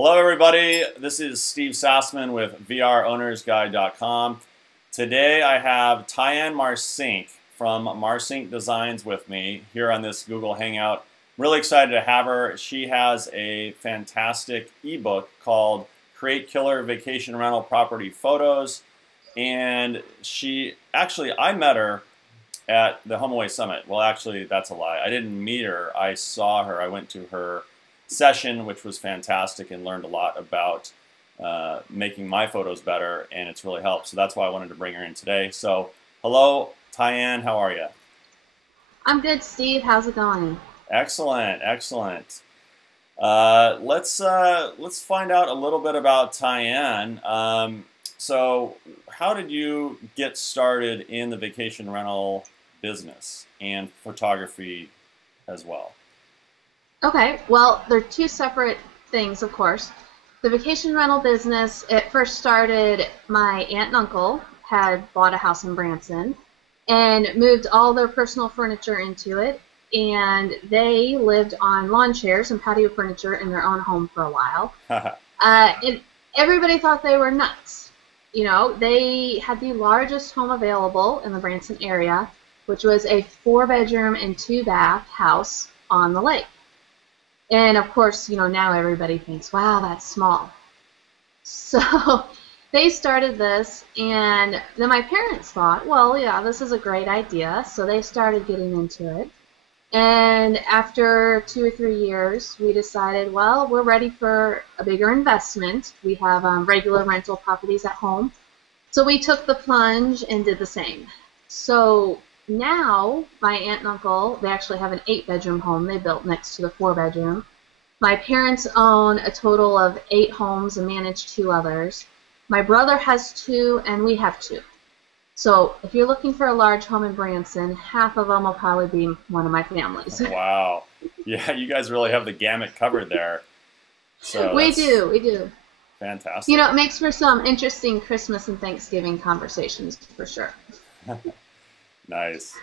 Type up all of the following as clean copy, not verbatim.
Hello everybody, this is Steve Sassman with VROwnersGuide.com. Today I have Tyann Marcink from Marcink Designs with me here on this Google Hangout. Really excited to have her. She has a fantastic ebook called Create Killer Vacation Rental Property Photos, and I met her at the HomeAway Summit. Well, actually, that's a lie. I didn't meet her. I saw her. I went to her session, which was fantastic, and learned a lot about making my photos better, and it's really helped. So that's why I wanted to bring her in today. So, hello, Tyann. How are you? I'm good, Steve. How's it going? Excellent, excellent. Let's find out a little bit about Tyann. So, how did you get started in the vacation rental business and photography as well? Okay, well, they're two separate things, of course. The vacation rental business, it first started, my aunt and uncle had bought a house in Branson and moved all their personal furniture into it, and they lived on lawn chairs and patio furniture in their own home for a while. And everybody thought they were nuts. You know, they had the largest home available in the Branson area, which was a 4-bedroom and 2-bath house on the lake. And of course, you know, now everybody thinks, wow, that's small. So they started this, and then my parents thought, well, yeah, this is a great idea. So they started getting into it. And after 2 or 3 years, we decided, well, we're ready for a bigger investment. We have regular rental properties at home. So we took the plunge and did the same. So now, my aunt and uncle, they actually have an 8-bedroom home they built next to the 4-bedroom. My parents own a total of 8 homes and manage 2 others. My brother has 2, and we have 2. So if you're looking for a large home in Branson, half of them will probably be one of my families. Wow. Yeah, you guys really have the gamut covered there. So we do. Fantastic. You know, it makes for some interesting Christmas and Thanksgiving conversations for sure. Nice.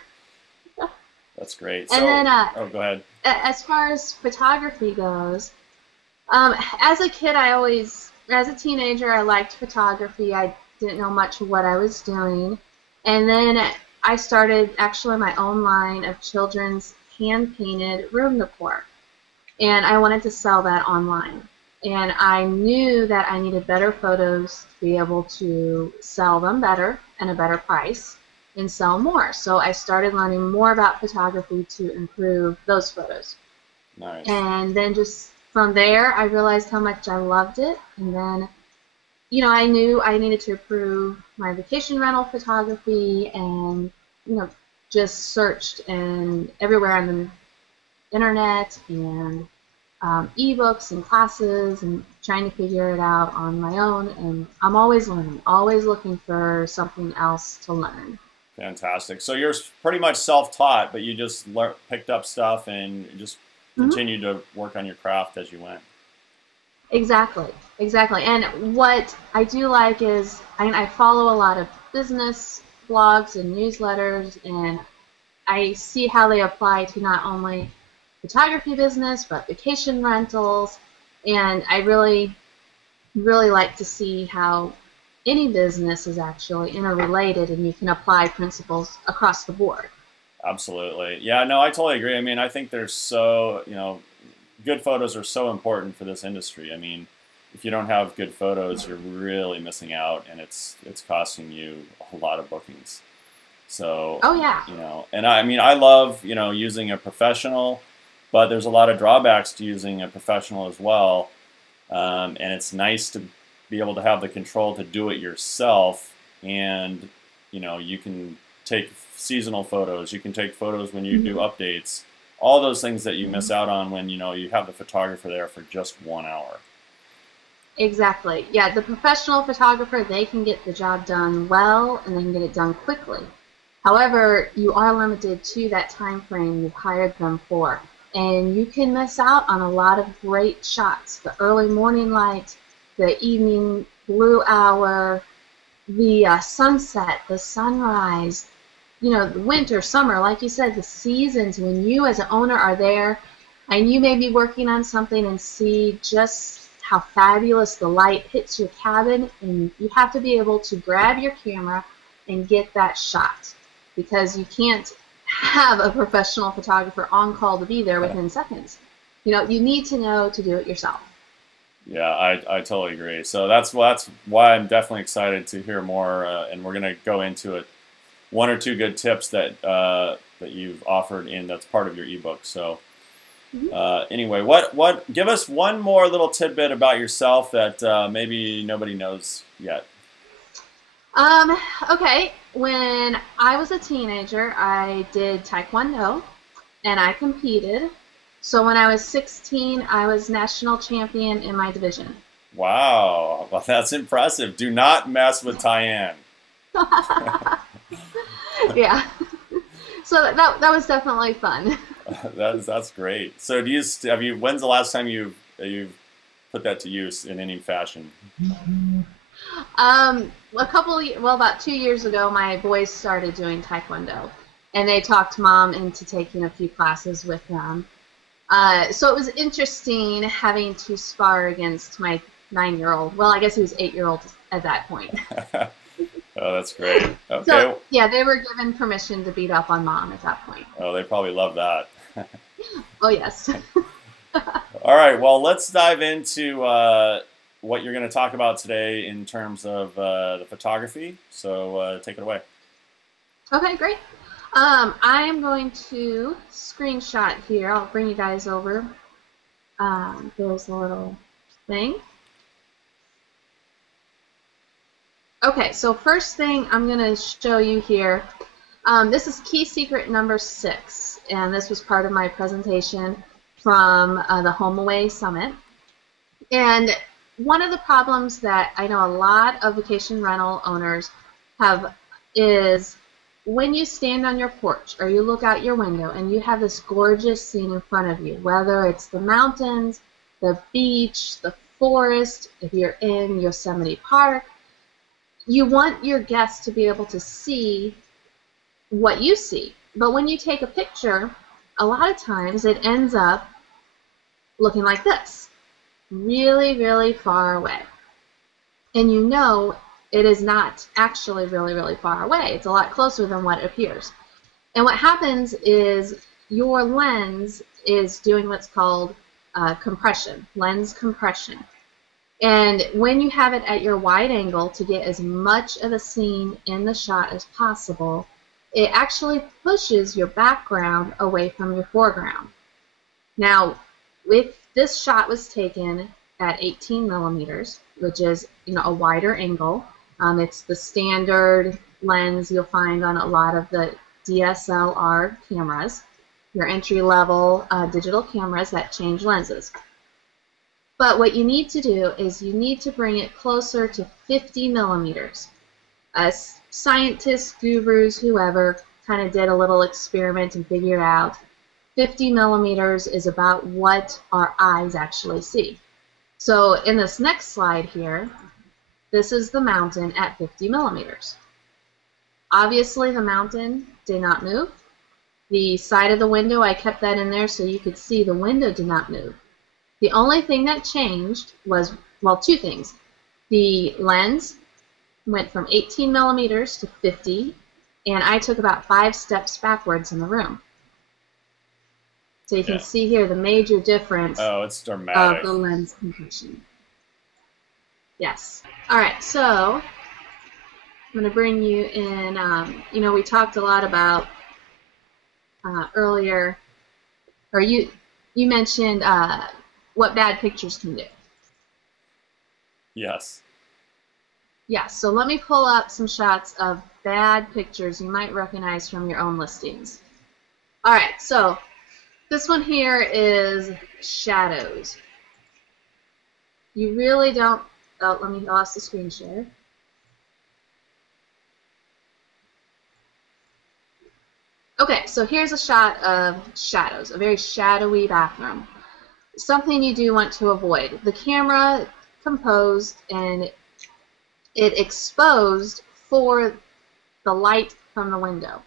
That's great. And then, oh, go ahead. As far as photography goes, as a kid, as a teenager, I liked photography. I didn't know much of what I was doing. And then I started actually my own line of children's hand-painted room decor. And I wanted to sell that online. And I knew that I needed better photos to be able to sell them better and a better price and sell more. So I started learning more about photography to improve those photos. Nice. And then just from there, I realized how much I loved it. And then, you know, I knew I needed to improve my vacation rental photography, and, you know, just searched and everywhere on the internet and eBooks and classes and trying to figure it out on my own. And I'm always learning, always looking for something else to learn. Fantastic. So you're pretty much self-taught, but you just picked up stuff and just continued to work on your craft as you went. Exactly. And what I do like is I follow a lot of business blogs and newsletters, and I see how they apply to not only photography business, but vacation rentals. And I really, really like to see how any business is actually interrelated, and you can apply principles across the board. Absolutely. Yeah, no, I totally agree. I mean, I think there's good photos are so important for this industry. I mean, if you don't have good photos, you're really missing out, and it's costing you a lot of bookings. So, oh yeah. You know, and I mean, I love, you know, using a professional, but there's a lot of drawbacks to using a professional as well. And it's nice to be able to have the control to do it yourself, and, you know, you can take seasonal photos, you can take photos when you do updates, all those things that you miss out on when, you know, you have the photographer there for just 1 hour. Exactly. Yeah, the professional photographer, they can get the job done well, and they can get it done quickly. However, you are limited to that time frame you've hired them for, and you can miss out on a lot of great shots. The early morning light, the evening blue hour, the sunset, the sunrise, you know, the winter, summer, like you said, the seasons when you as an owner are there, and you may be working on something and see just how fabulous the light hits your cabin, and you have to be able to grab your camera and get that shot, because you can't have a professional photographer on call to be there within seconds. You know, you need to know to do it yourself. Yeah, I totally agree. So that's why I'm definitely excited to hear more, and we're going to go into it. One or two good tips that that you've offered that's part of your ebook. So anyway, what give us one more little tidbit about yourself that maybe nobody knows yet. Okay, when I was a teenager, I did Taekwondo, and I competed. So when I was 16, I was national champion in my division. Wow, well, that's impressive. Do not mess with Tyann. Yeah. So that was definitely fun. That's great. So when's the last time you've put that to use in any fashion? About 2 years ago, my boys started doing Taekwondo, and they talked Mom into taking a few classes with them. So it was interesting having to spar against my 9-year-old. Well, I guess he was 8-year-old at that point. Oh, that's great. Okay. So, yeah, they were given permission to beat up on Mom at that point. Oh, they probably love that. Oh, yes. All right, well, let's dive into what you're going to talk about today in terms of the photography. So take it away. Okay, great. I'm going to screenshot here. I'll bring you guys over. There's a little thing. Okay, so first thing I'm going to show you here, this is key secret number 6, and this was part of my presentation from the Home Away Summit. And one of the problems that I know a lot of vacation rental owners have is when you stand on your porch or you look out your window and you have this gorgeous scene in front of you, whether it's the mountains, the beach, the forest, if you're in Yosemite Park, you want your guests to be able to see what you see. But when you take a picture, a lot of times it ends up looking like this, really, really far away. And you know it is not actually really, really far away. It's a lot closer than what appears. And what happens is your lens is doing what's called compression, lens compression. And when you have it at your wide angle to get as much of a scene in the shot as possible, it actually pushes your background away from your foreground. Now, if this shot was taken at 18 millimeters, which is a wider angle, it's the standard lens you'll find on a lot of the DSLR cameras, your entry-level digital cameras that change lenses. But what you need to do is you need to bring it closer to 50 millimeters. Scientists, gurus, whoever kind of did a little experiment and figured out 50 millimeters is about what our eyes actually see. So in this next slide here, this is the mountain at 50 millimeters. Obviously the mountain did not move. The side of the window, I kept that in there so you could see the window did not move. The only thing that changed was, well, two things. The lens went from 18 millimeters to 50, and I took about 5 steps backwards in the room. So you can see here the major difference it's dramatic. of the lens compression. Yes. All right, so I'm going to bring you in. We talked a lot about earlier, or you mentioned what bad pictures can do. Yes. Yeah, so let me pull up some shots of bad pictures you might recognize from your own listings. All right, so this one here is shadows. You really don't, let me lost the screen share. Okay, so here's a shot of shadows, a very shadowy bathroom. Something you do want to avoid. The camera composed and it exposed for the light from the window.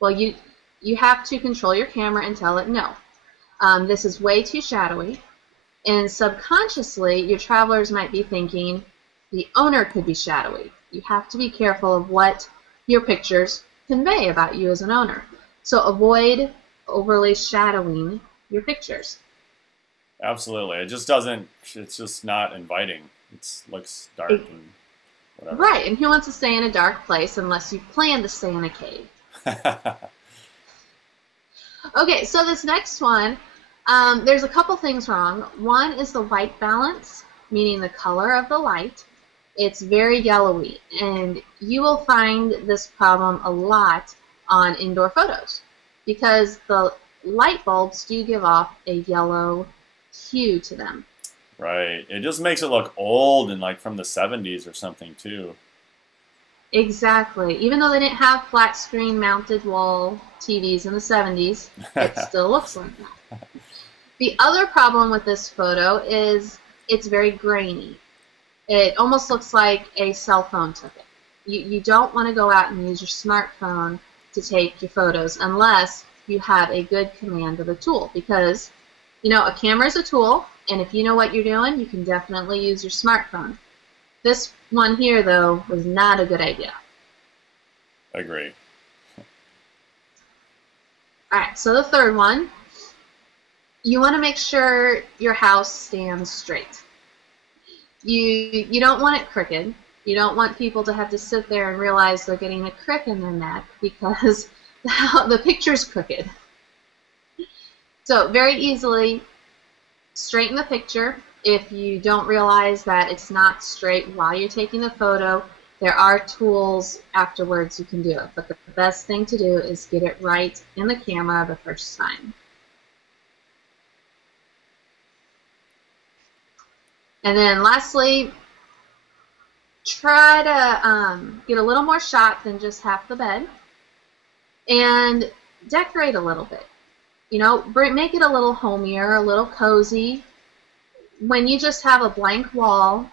Well, you have to control your camera and tell it no. This is way too shadowy. And subconsciously, your travelers might be thinking the owner could be shadowy. You have to be careful of what your pictures convey about you as an owner. So avoid overly shadowing your pictures. Absolutely. It just doesn't, it's just not inviting. It looks dark and whatever. Right, and who wants to stay in a dark place unless you plan to stay in a cave? Okay, so this next one, there's a couple things wrong. One is the white balance, meaning the color of the light. It's very yellowy, and you will find this problem a lot on indoor photos because the light bulbs do give off a yellow hue to them. Right. It just makes it look old and like from the 70s or something too. Exactly. Even though they didn't have flat screen mounted wall TVs in the 70s, it still looks like that. The other problem with this photo is it's very grainy. It almost looks like a cell phone took it. You don't want to go out and use your smartphone to take your photos unless you have a good command of the tool, because you know a camera is a tool, and if you know what you're doing, you can definitely use your smartphone. This one here, though, was not a good idea. Agree. Alright, so the third one, you want to make sure your house stands straight. You don't want it crooked. You don't want people to have to sit there and realize they're getting a crick in their neck because the picture's crooked. So very easily straighten the picture. If you don't realize that it's not straight while you're taking the photo, there are tools afterwards you can do it. But the best thing to do is get it right in the camera the first time. And then lastly, try to get a little more shot than just half the bed. And decorate a little bit. You know, make it a little homier, a little cozy. When you just have a blank wall,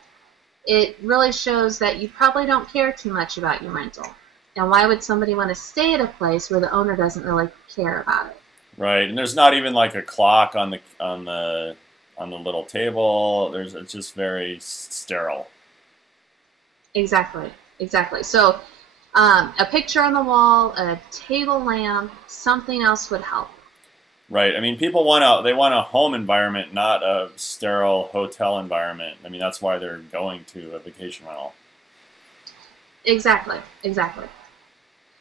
it really shows that you probably don't care too much about your rental. And why would somebody want to stay at a place where the owner doesn't really care about it? Right, and there's not even like a clock on the little table. It's just very sterile. Exactly, exactly. So a picture on the wall, a table lamp, something else would help. Right. I mean, people want a home environment, not a sterile hotel environment. I mean, that's why they're going to a vacation rental. Exactly, exactly.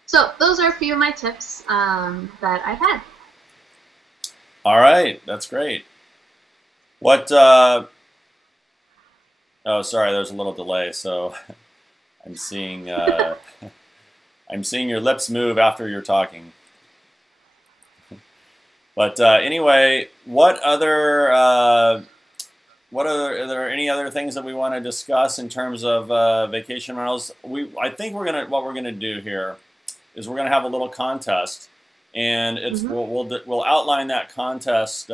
So those are a few of my tips that I've had. All right, that's great. What? Oh, sorry, there's a little delay. So I'm seeing I'm seeing your lips move after you're talking. But anyway, are there any other things that we want to discuss in terms of vacation rentals? I think what we're gonna do here is we're gonna have a little contest, and it's we'll outline that contest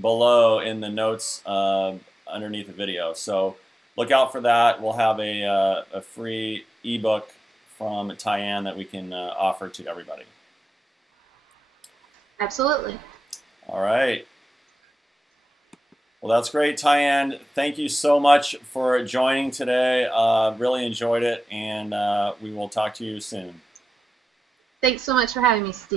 below in the notes underneath the video. So look out for that. We'll have a free ebook from Tyann that we can offer to everybody. Absolutely. All right. Well, that's great, Tyann. Thank you so much for joining today. Really enjoyed it, and we will talk to you soon. Thanks so much for having me, Steve.